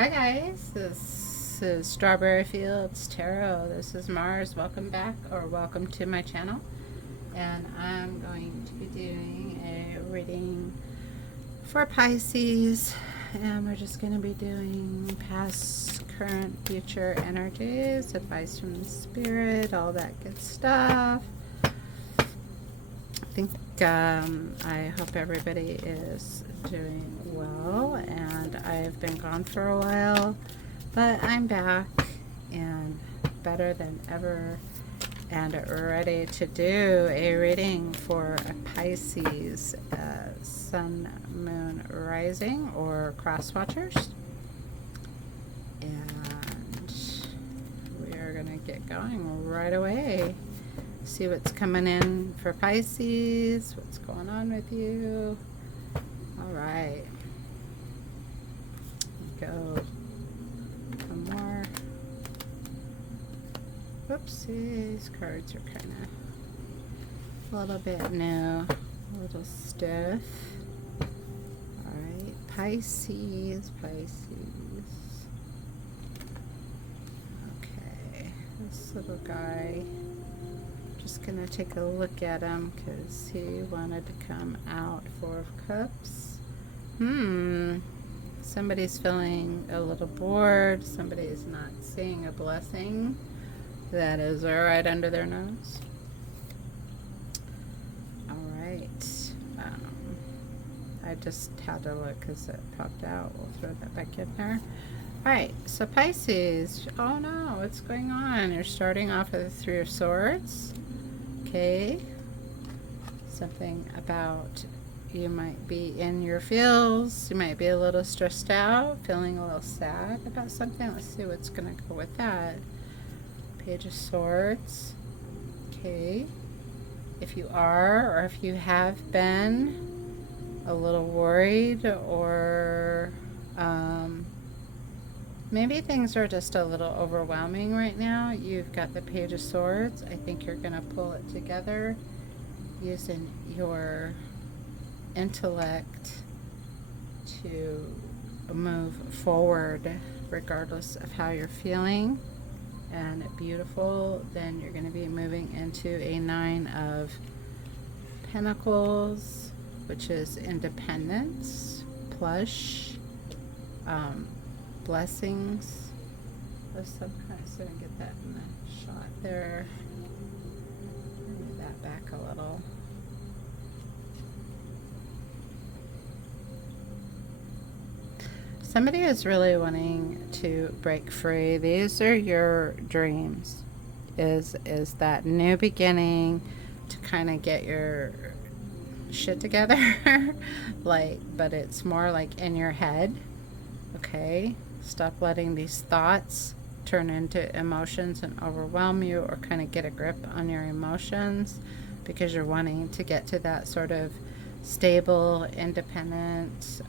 Hi guys, this is Strawberry Fields Tarot. This is Mars. Welcome back or welcome to my channel. And I'm going to be doing a reading for Pisces. And we're just going to be doing past, current, future energies, advice from the spirit, all that good stuff. I hope everybody is doing well, and I've been gone for a while, but I'm back and better than ever and ready to do a reading for a Pisces Sun, Moon, Rising or cross watchers. And we are going to get going right away. See what's coming in for Pisces, what's going on with you. All right, go one more. Whoops, these cards are kind of a little bit new, a little stiff. All right, Pisces. Okay, this little guy. Just gonna take a look at him because he wanted to come out. Four of Cups. Somebody's feeling a little bored. Somebody's not seeing a blessing that is right under their nose. All right. I just had to look because it popped out. We'll throw that back in there. All right. So Pisces. Oh no, what's going on? You're starting off with the Three of Swords. Okay, something about you might be in your feels, you might be a little stressed out, feeling a little sad about something. Let's see what's going to go with that. Page of Swords. Okay, if you are or if you have been a little worried or maybe things are just a little overwhelming right now. You've got the Page of Swords. I think you're going to pull it together using your intellect to move forward regardless of how you're feeling. And beautiful. Then you're going to be moving into a Nine of Pentacles, which is independence, plush, blessings of some kind. So I can get that in the shot there. Move that back a little. Somebody is really wanting to break free. These are your dreams. Is that new beginning to kind of get your shit together? But it's more like in your head. Okay? Stop letting these thoughts turn into emotions and overwhelm you, or kind of get a grip on your emotions, because you're wanting to get to that sort of stable, independent,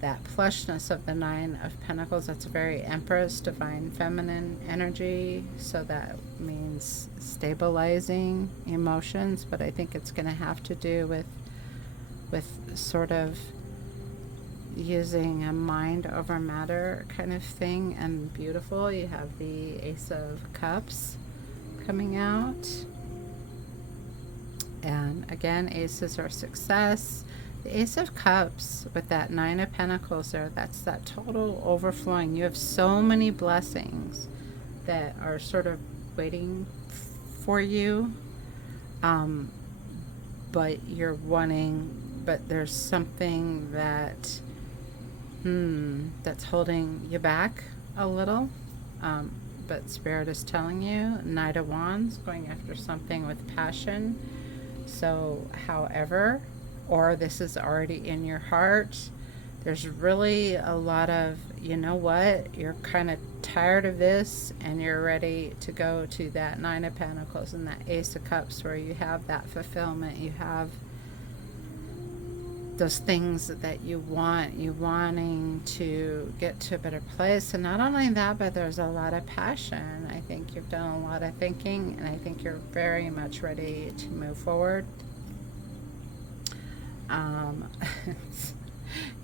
that plushness of the Nine of Pentacles. That's very Empress, divine feminine energy. So that means stabilizing emotions, but I think it's going to have to do with sort of using a mind over matter kind of thing. And beautiful, you have the Ace of Cups coming out, and again, aces are success. The Ace of Cups with that Nine of Pentacles there, that's that total overflowing. You have so many blessings that are sort of waiting for you, but you're wanting, but there's something that that's holding you back a little, but Spirit is telling you, Knight of Wands, going after something with passion. So however, or this is already in your heart, there's really a lot of, you know what, you're kind of tired of this and you're ready to go to that Nine of Pentacles and that Ace of Cups, where you have that fulfillment, you have those things that you want, you wanting to get to a better place. And not only that, but there's a lot of passion. I think you've done a lot of thinking, and I think you're very much ready to move forward.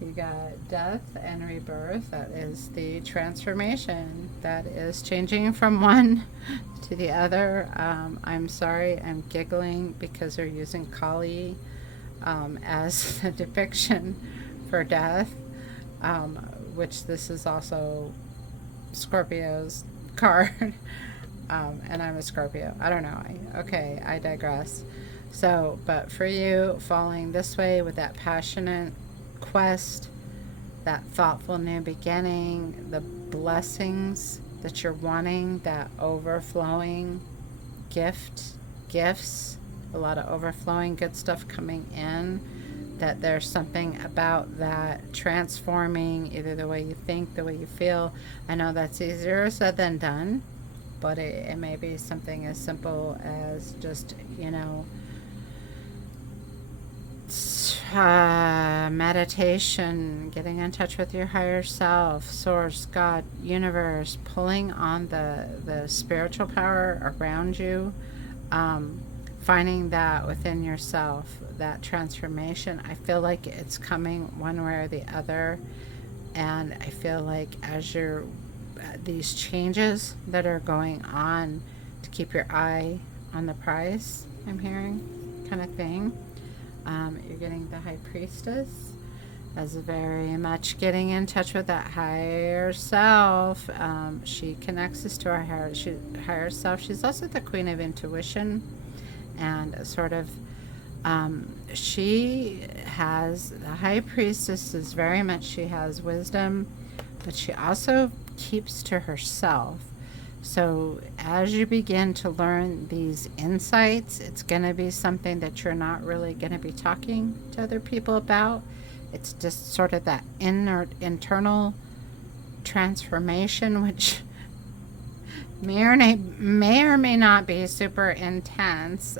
You got death and rebirth. That is the transformation. That is changing from one to the other. I'm sorry, I'm giggling because they're using Kali as the depiction for death, um, which this is also Scorpio's card. And I'm a Scorpio. I don't know. Okay, I digress. So, but for you, falling this way with that passionate quest, that thoughtful new beginning, the blessings that you're wanting, that overflowing gifts, a lot of overflowing good stuff coming in, that there's something about that transforming either the way you think, the way you feel. I know that's easier said than done, but it may be something as simple as just, meditation, getting in touch with your higher self, source, God, universe, pulling on the spiritual power around you, finding that within yourself, that transformation. I feel like it's coming one way or the other, and I feel like as you're these changes that are going on, to keep your eye on the prize, I'm hearing, kind of thing. You're getting the High Priestess as very much getting in touch with that higher self. She connects us to our higher self. She's also the Queen of Intuition, and sort of she has, the High Priestess is very much, she has wisdom, but she also keeps to herself. So as you begin to learn these insights, it's going to be something that you're not really going to be talking to other people about. It's just sort of that internal transformation, which may or may not be super intense.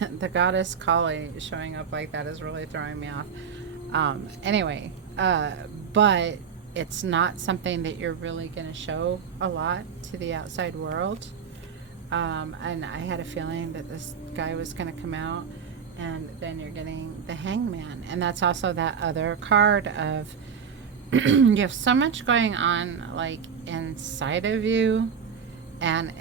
The goddess Kali showing up like that is really throwing me off. Anyway, but it's not something that you're really going to show a lot to the outside world. And I had a feeling that this guy was going to come out, and then you're getting the Hangman. And that's also that other card of you have so much going on like inside of you. And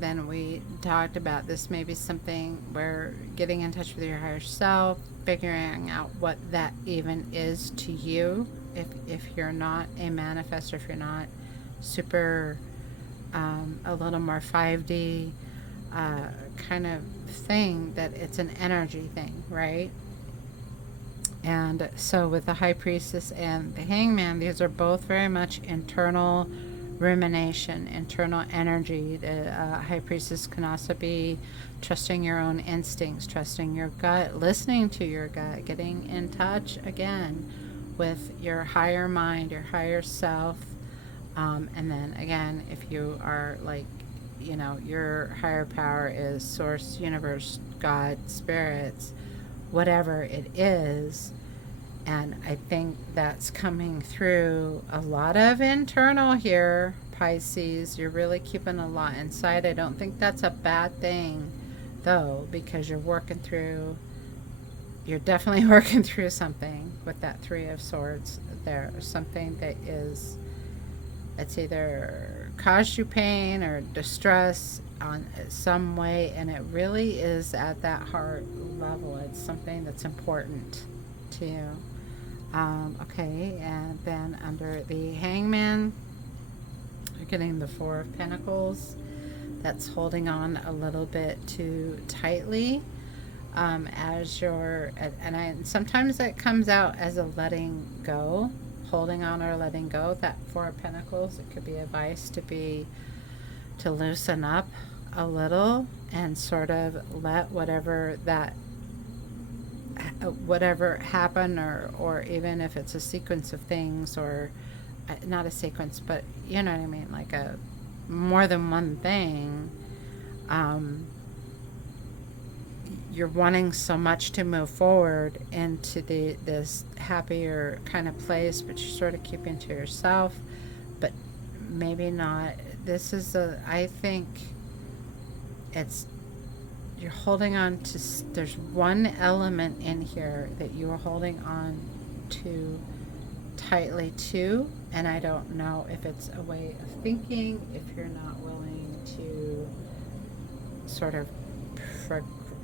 then we talked about this, maybe something where getting in touch with your higher self, figuring out what that even is to you. If you're not a manifestor, if you're not super, a little more 5D kind of thing, that it's an energy thing, right? And so with the High Priestess and the Hangman, these are both very much internal rumination, internal energy. The High Priestess can also be trusting your own instincts, trusting your gut, listening to your gut, getting in touch again with your higher mind, your higher self. And then again, if you are like, your higher power is source, universe, God, spirits, whatever it is. And I think that's coming through a lot of internal here, Pisces. You're really keeping a lot inside. I don't think that's a bad thing, though, because you're definitely working through something with that Three of Swords there. Something that it's either caused you pain or distress on some way, and it really is at that heart level. It's something that's important to you. Okay, and then under the Hangman, you're getting the Four of Pentacles. That's holding on a little bit too tightly. As you're, and sometimes it comes out as a letting go, holding on or letting go. That Four of Pentacles, it could be advice to loosen up a little and sort of let whatever happen, or even if it's a sequence of things, or not a sequence, but you know what I mean, like a more than one thing. You're wanting so much to move forward into this happier kind of place, but you're sort of keeping to yourself, but maybe not. I think it's you're holding on to, there's one element in here that you are holding on to tightly to, and I don't know if it's a way of thinking, if you're not willing to sort of,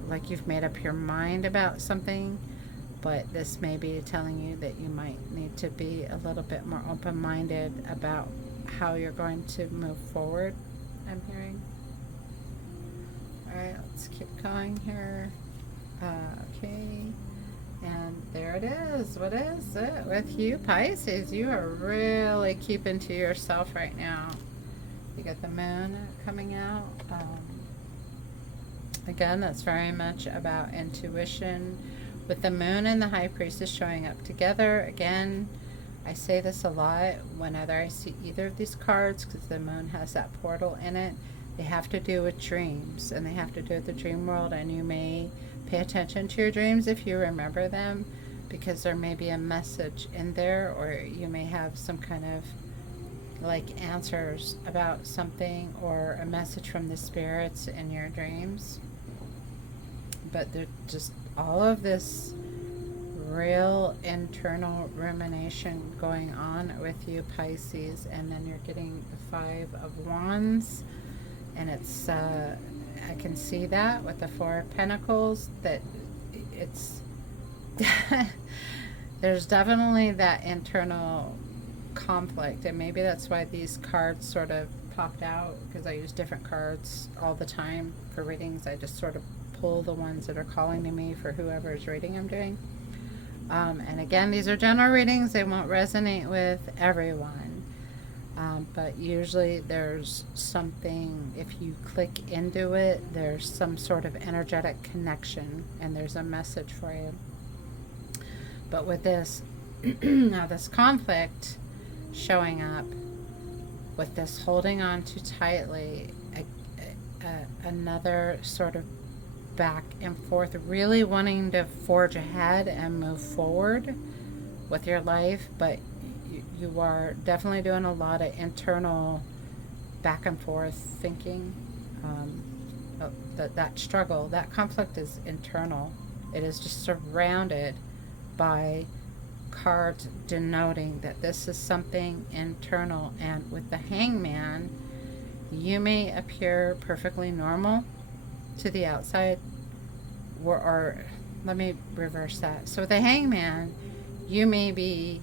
like you've made up your mind about something, but this may be telling you that you might need to be a little bit more open-minded about how you're going to move forward, I'm hearing. Alright, let's keep going here. Okay, and there it is. What is it with you, Pisces? You are really keeping to yourself right now. You got the moon coming out. Again, that's very much about intuition. With the moon and the high priestess showing up together, again, I say this a lot whenever I see either of these cards, because the moon has that portal in it. They have to do with dreams, and they have to do with the dream world, and you may pay attention to your dreams if you remember them, because there may be a message in there, or you may have some kind of like answers about something, or a message from the spirits in your dreams. But they're just all of this real internal rumination going on with you, Pisces, and then you're getting the 5 of Wands, and it's I can see that with the 4 of Pentacles, that it's there's definitely that internal conflict, and maybe that's why these cards sort of popped out, because I use different cards all the time for readings. I just sort of pull the ones that are calling to me for whoever's reading I'm doing. And again, these are general readings. They won't resonate with everyone. But usually there's something, if you click into it, there's some sort of energetic connection, and there's a message for you. But with this, now this conflict showing up, with this holding on too tightly, another sort of back and forth, really wanting to forge ahead and move forward with your life, but you are definitely doing a lot of internal back and forth thinking. That struggle, that conflict is internal. It is just surrounded by cards denoting that this is something internal. And with the Hangman, you may appear perfectly normal to the outside, or let me reverse that. So with the Hangman, you may be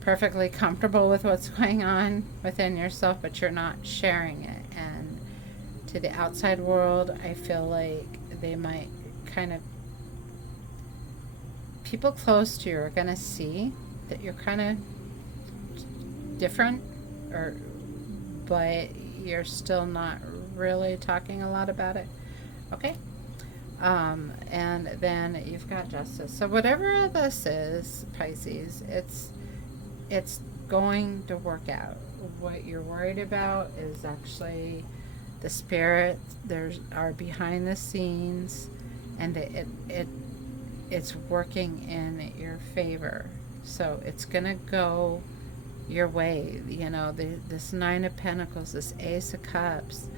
perfectly comfortable with what's going on within yourself, but you're not sharing it. And to the outside world, I feel like they might kind of, people close to you are going to see that you're kind of different, but you're still not really talking a lot about it. Okay. And then you've got Justice. So whatever this is, Pisces, it's going to work out. What you're worried about is actually the spirit. There's are behind the scenes, and it's working in your favor. So it's gonna go your way. You know, this 9 of Pentacles, this Ace of Cups,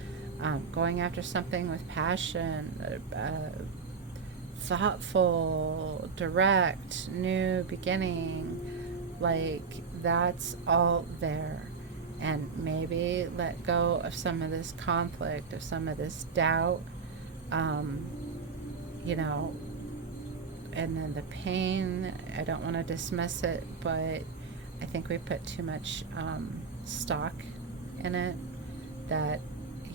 going after something with passion, thoughtful, direct, new beginning, like that's all there. And maybe let go of some of this conflict, of some of this doubt, you know, and then the pain, I don't want to dismiss it, but I think we put too much stock in it, that,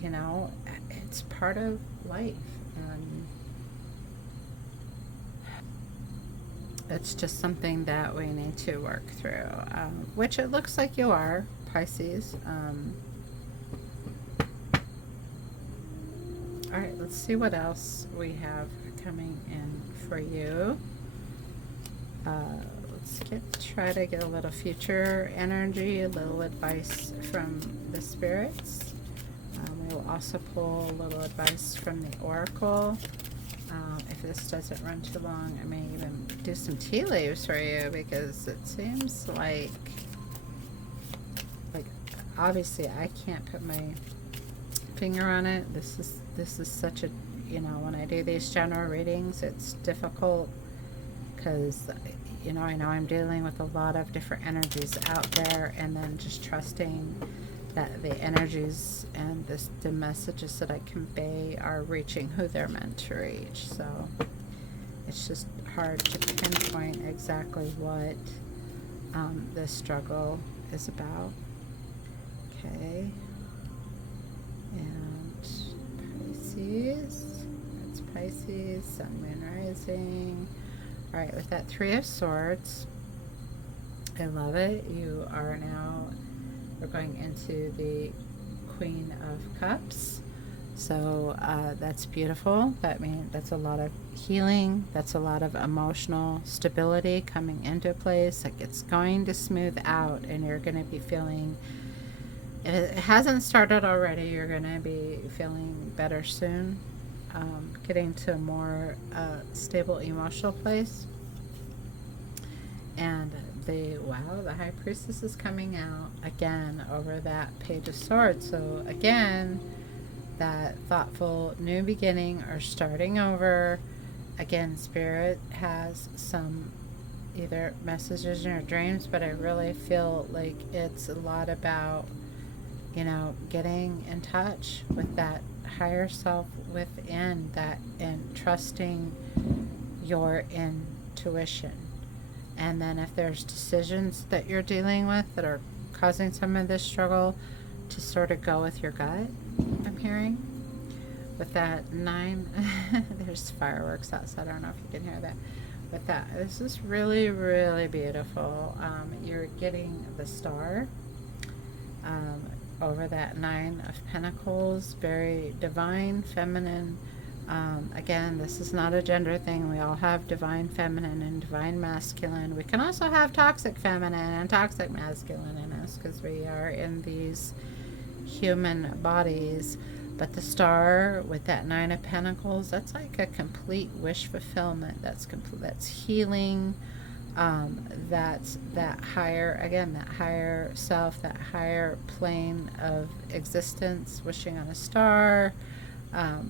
you know, it's part of life, and it's just something that we need to work through, which it looks like you are, Pisces. All right, let's see what else we have coming in for you. Let's try to get a little future energy, a little advice from the spirits. We will also pull a little advice from the Oracle. If this doesn't run too long, I may even do some tea leaves for you, because it seems like obviously I can't put my finger on it. This is such a, you know, when I do these general readings, it's difficult because, you know I'm dealing with a lot of different energies out there, and then just trusting that the energies and the messages that I convey are reaching who they're meant to reach. So it's just hard to pinpoint exactly what this struggle is about. Okay. And Pisces. That's Pisces, Sun, Moon, Rising. All right, with that Three of Swords, I love it. You are now, we're going into the Queen of Cups. So that's beautiful. That means that's a lot of healing. That's a lot of emotional stability coming into place. Like, it's going to smooth out, and you're going to be feeling, if it hasn't started already, you're going to be feeling better soon. Getting to a more stable emotional place. And the High Priestess is coming out again over that Page of Swords. So again, that thoughtful new beginning or starting over. Again, Spirit has some either messages in your dreams, but I really feel like it's a lot about, you know, getting in touch with that higher self within, that, and trusting your intuition. And then if there's decisions that you're dealing with that are causing some of this struggle, to sort of go with your gut, I'm hearing. With that 9, there's fireworks outside. I don't know if you can hear that. With that, this is really, really beautiful. You're getting the Star over that 9 of Pentacles. Very divine, feminine. Again, this is not a gender thing. We all have divine feminine and divine masculine. We can also have toxic feminine and toxic masculine in us, because we are in these human bodies. But the Star with that 9 of Pentacles, that's like a complete wish fulfillment. That's healing. That's that higher, again, that higher self, that higher plane of existence, wishing on a star.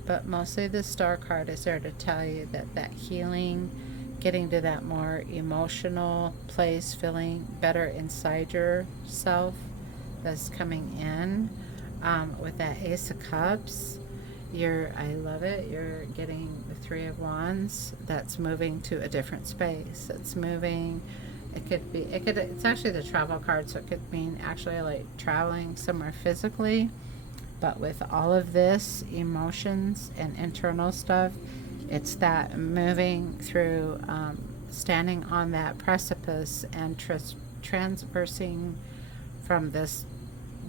But mostly the Star card is there to tell you that that healing, getting to that more emotional place, feeling better inside yourself, that's coming in. With that Ace of Cups, I love it, you're getting the Three of Wands. That's moving to a different space. It's moving, it's actually the travel card, so it could mean actually like traveling somewhere physically. But with all of this emotions and internal stuff, it's that moving through, standing on that precipice and transversing from this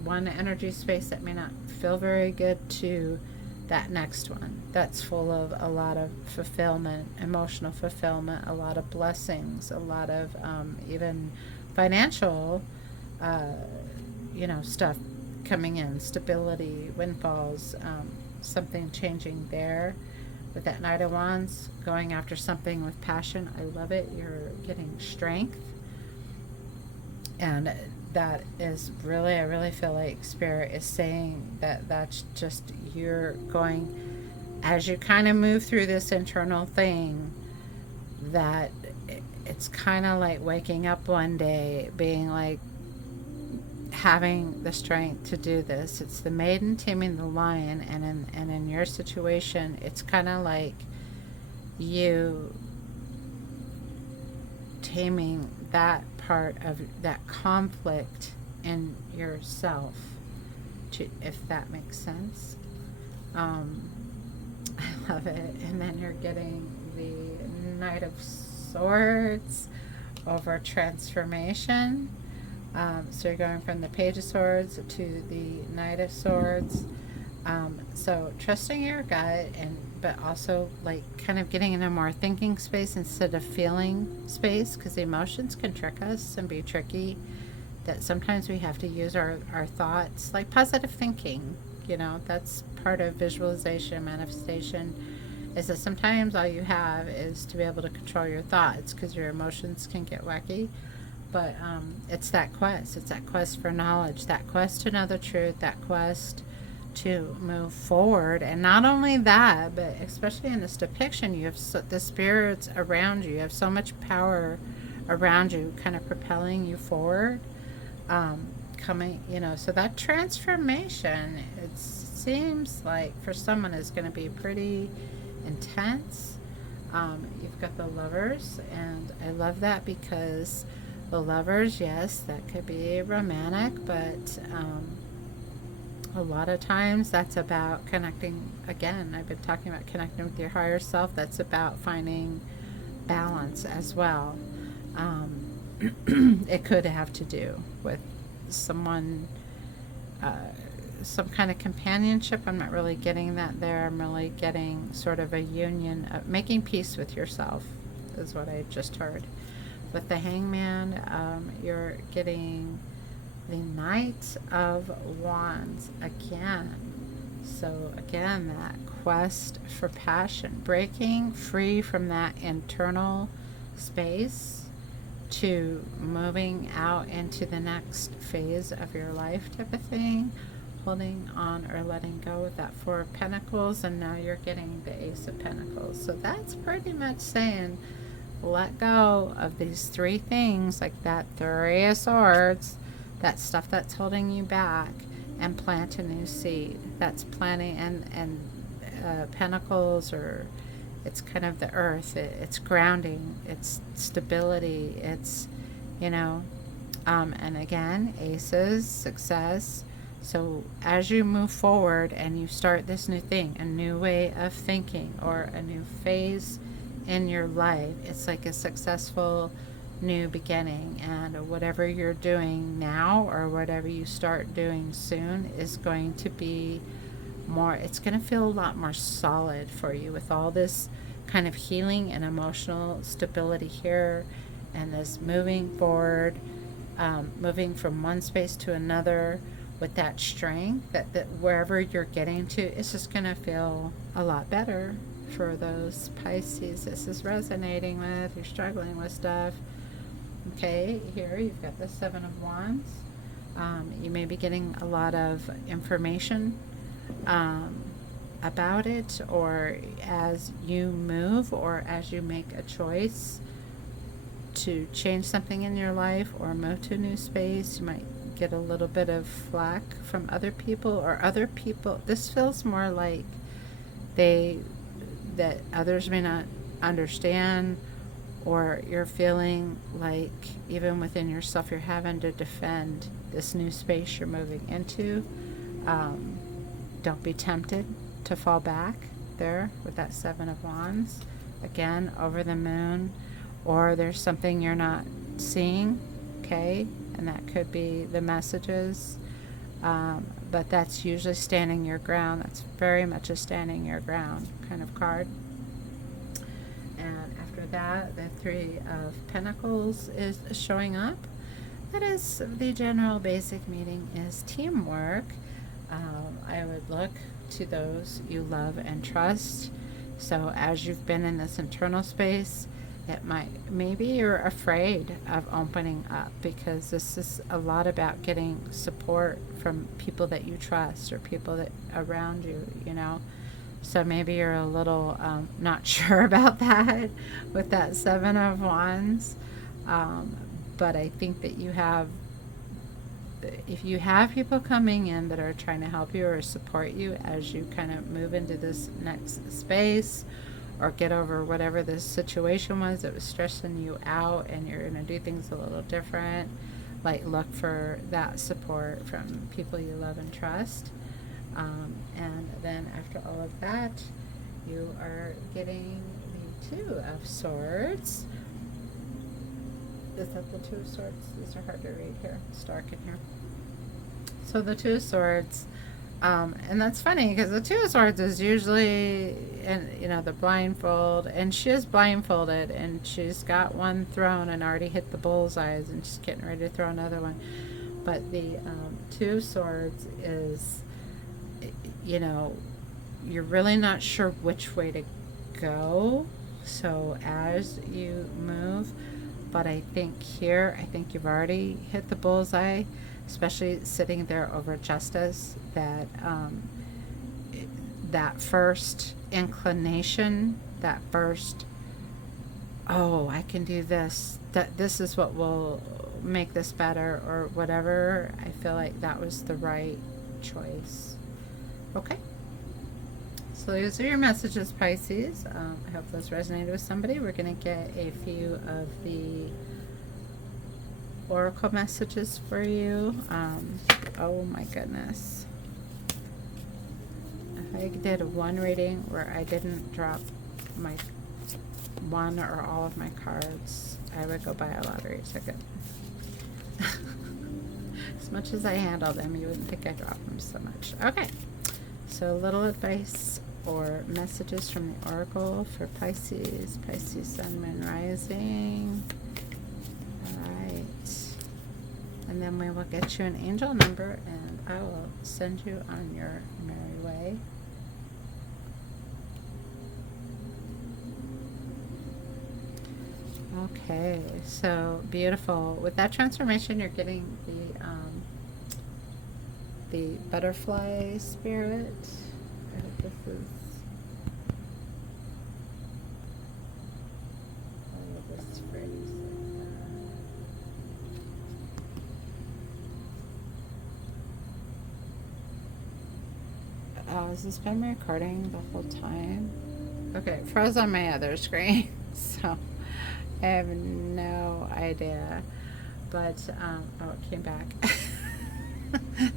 one energy space that may not feel very good to that next one that's full of a lot of fulfillment, emotional fulfillment, a lot of blessings, a lot of even financial stuff coming in, stability, windfalls, something changing there. With that Knight of Wands, going after something with passion, I love it. You're getting strength, and that is really, I really feel like Spirit is saying that that's just, you're going, as you kind of move through this internal thing, that it's kind of like waking up one day being like, having the strength to do this. It's the maiden taming the lion, and in your situation, it's kind of like you taming that part of that conflict in yourself, if that makes sense. I love it. And then you're getting the Knight of Swords over transformation. So you're going from the Page of Swords to the Knight of Swords. So trusting your gut, but also like kind of getting in a more thinking space instead of feeling space, because emotions can trick us and be tricky. That sometimes we have to use our thoughts, like positive thinking. That's part of visualization, manifestation, is that sometimes all you have is to be able to control your thoughts, because your emotions can get wacky. But it's that quest. It's that quest for knowledge, that quest to know the truth, that quest to move forward. And not only that, but especially in this depiction, you have the spirits around you. You have so much power around you, kind of propelling you forward. Coming, so that transformation, it seems like for someone is going to be pretty intense. You've got the Lovers, and I love that because the Lovers, yes, that could be romantic, but a lot of times that's about connecting. Again, I've been talking about connecting with your higher self. That's about finding balance as well. It could have to do with someone, some kind of companionship. I'm not really getting that there. I'm really getting sort of a union, making peace with yourself is what I just heard. With the Hangman, you're getting the Knight of Wands again. So again, that quest for passion, breaking free from that internal space to moving out into the next phase of your life type of thing, holding on or letting go with that Four of Pentacles, and now you're getting the Ace of Pentacles. So that's pretty much saying let go of these three things, like that Three of Swords, that stuff that's holding you back, and plant a new seed. That's planting, and Pentacles, or it's kind of the earth. It's grounding. It's stability. It's, and again, aces, success. So as you move forward and you start this new thing, a new way of thinking, or a new phase in your life, it's like a successful new beginning. And whatever you're doing now, or whatever you start doing soon, is going to be more, it's going to feel a lot more solid for you, with all this kind of healing and emotional stability here, and this moving forward, moving from one space to another with that strength, that wherever you're getting to, it's just going to feel a lot better for those Pisces this is resonating with. You're struggling with stuff. Okay, here you've got the Seven of Wands. You may be getting a lot of information about it, or as you move, or as you make a choice to change something in your life or move to a new space, you might get a little bit of flack from other people, or other people, this feels more like that others may not understand, or you're feeling like even within yourself you're having to defend this new space you're moving into. Don't be tempted to fall back there with that Seven of Wands. Again, over the moon, or there's something you're not seeing, okay? And that could be the messages. But that's usually standing your ground. That's very much a standing your ground kind of card. And after that, the Three of Pentacles is showing up. That is the general basic meaning is teamwork. I would look to those you love and trust. So as you've been in this internal space, maybe you're afraid of opening up, because this is a lot about getting support from people that you trust, or people that around you, So maybe you're a little not sure about that with that Seven of Wands. But I think that if you have people coming in that are trying to help you or support you as you kind of move into this next space, or get over whatever this situation was that was stressing you out, and you're going to do things a little different, like look for that support from people you love and trust. And then after all of that, you are getting the Two of Swords. Is that the Two of Swords? These are hard to read here. It's dark in here. So the Two of Swords, and that's funny because the Two of Swords is usually, the blindfold, and she is blindfolded, and she's got one thrown and already hit the bullseyes, and she's getting ready to throw another one. But the Two of Swords is, you're really not sure which way to go. So as you move, but I think you've already hit the bullseye, especially sitting there over justice, that that first inclination, that first, oh, I can do this, that this is what will make this better, or whatever, I feel like that was the right choice. Okay. So those are your messages, Pisces. I hope those resonated with somebody. We're going to get a few of the oracle messages for you. Oh my goodness. If I did one reading where I didn't drop my one or all of my cards, I would go buy a lottery ticket. As much as I handle them, you wouldn't think I drop them so much. Okay. So a little advice or messages from the oracle for Pisces. Pisces, Sun, Moon, Rising. Alright. And then we will get you an angel number, and I will send you on your merry way. Okay, so beautiful. With that transformation, you're getting the butterfly spirit. I hope this is. This phrase. Oh, has this been recording the whole time? Okay, it froze on my other screen, so I have no idea. But, oh, it came back.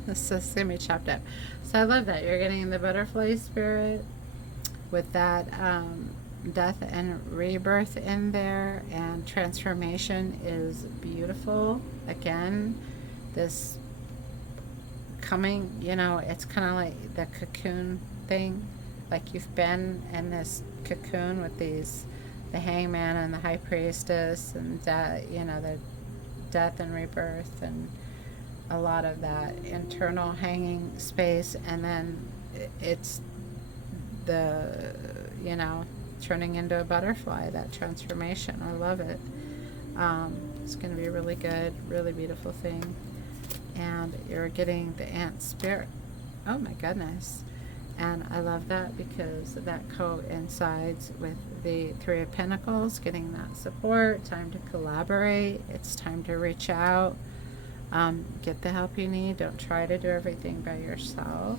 This is going to be chopped up. So I love that. You're getting the butterfly spirit with that death and rebirth in there, and transformation is beautiful. Again, this coming, you know, it's kind of like the cocoon thing. Like you've been in this cocoon with these, the hangman and the high priestess, and that, you know, the death and rebirth, and a lot of that internal hanging space, and then it's the, you know, turning into a butterfly, that transformation. I love it. It's going to be really good, really beautiful thing. And you're getting the ant spirit. Oh my goodness. And I love that because that coincides with the Three of Pentacles, getting that support, time to collaborate, it's time to reach out. Get the help you need. Don't try to do everything by yourself.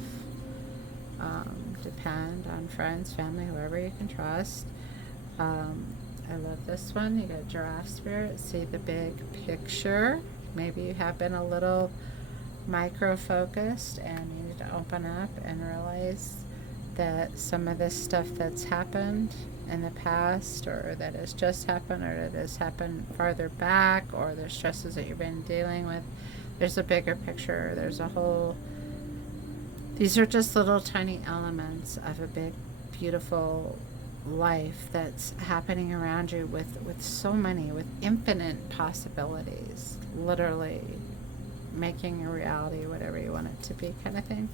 Depend on friends, family, whoever you can trust. I love this one. You got giraffe spirit. See the big picture. Maybe you have been a little micro-focused, and you need to open up and realize that some of this stuff that's happened in the past, or that has just happened, or that has happened farther back, or the stresses that you've been dealing with, there's a bigger picture. There's a whole, these are just little tiny elements of a big beautiful life that's happening around you, with so many, with infinite possibilities, literally making a reality whatever you want it to be, kind of thing.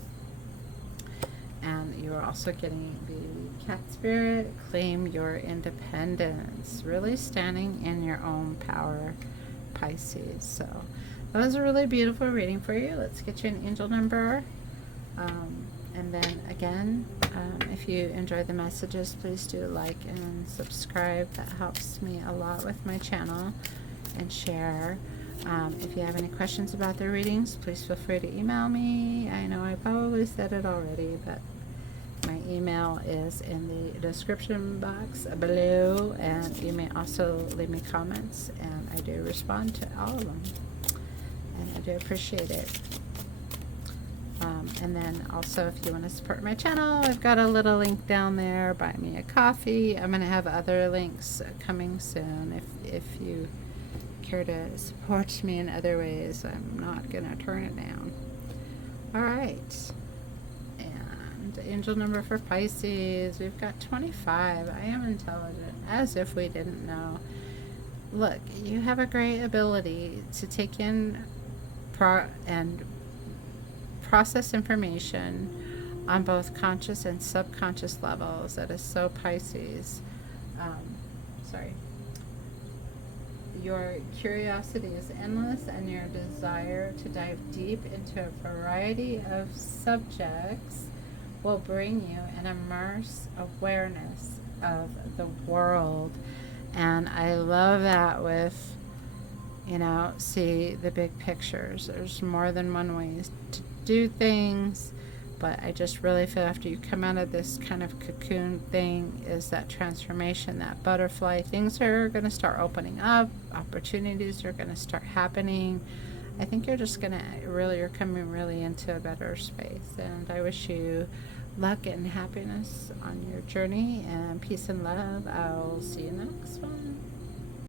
And you're also getting the cat spirit. Claim your independence, really standing in your own power, Pisces. So that was a really beautiful reading for you. Let's get you an angel number. And then again, if you enjoy the messages, please do like and subscribe. That helps me a lot with my channel, and share. If you have any questions about the readings, please feel free to email me. I know I probably said it already, but my email is in the description box below, and you may also leave me comments, and I do respond to all of them, and I do appreciate it. And then also, if you want to support my channel, I've got a little link down there. Buy me a coffee. I'm going to have other links coming soon. If you care to support me in other ways, I'm not going to turn it down. All right. And angel number for Pisces, we've got 25. I am intelligent, as if we didn't know. Look, you have a great ability to take in and process information on both conscious and subconscious levels. That is so Pisces. Your curiosity is endless, and your desire to dive deep into a variety of subjects will bring you an immerse awareness of the world. And I love that with, see the big pictures. There's more than one way to do things, but I just really feel after you come out of this kind of cocoon thing is that transformation, that butterfly. Things are going to start opening up, opportunities are going to start happening. I think you're just going to you're coming really into a better space, and I wish you luck and happiness on your journey, and peace and love. I'll see you in the next one.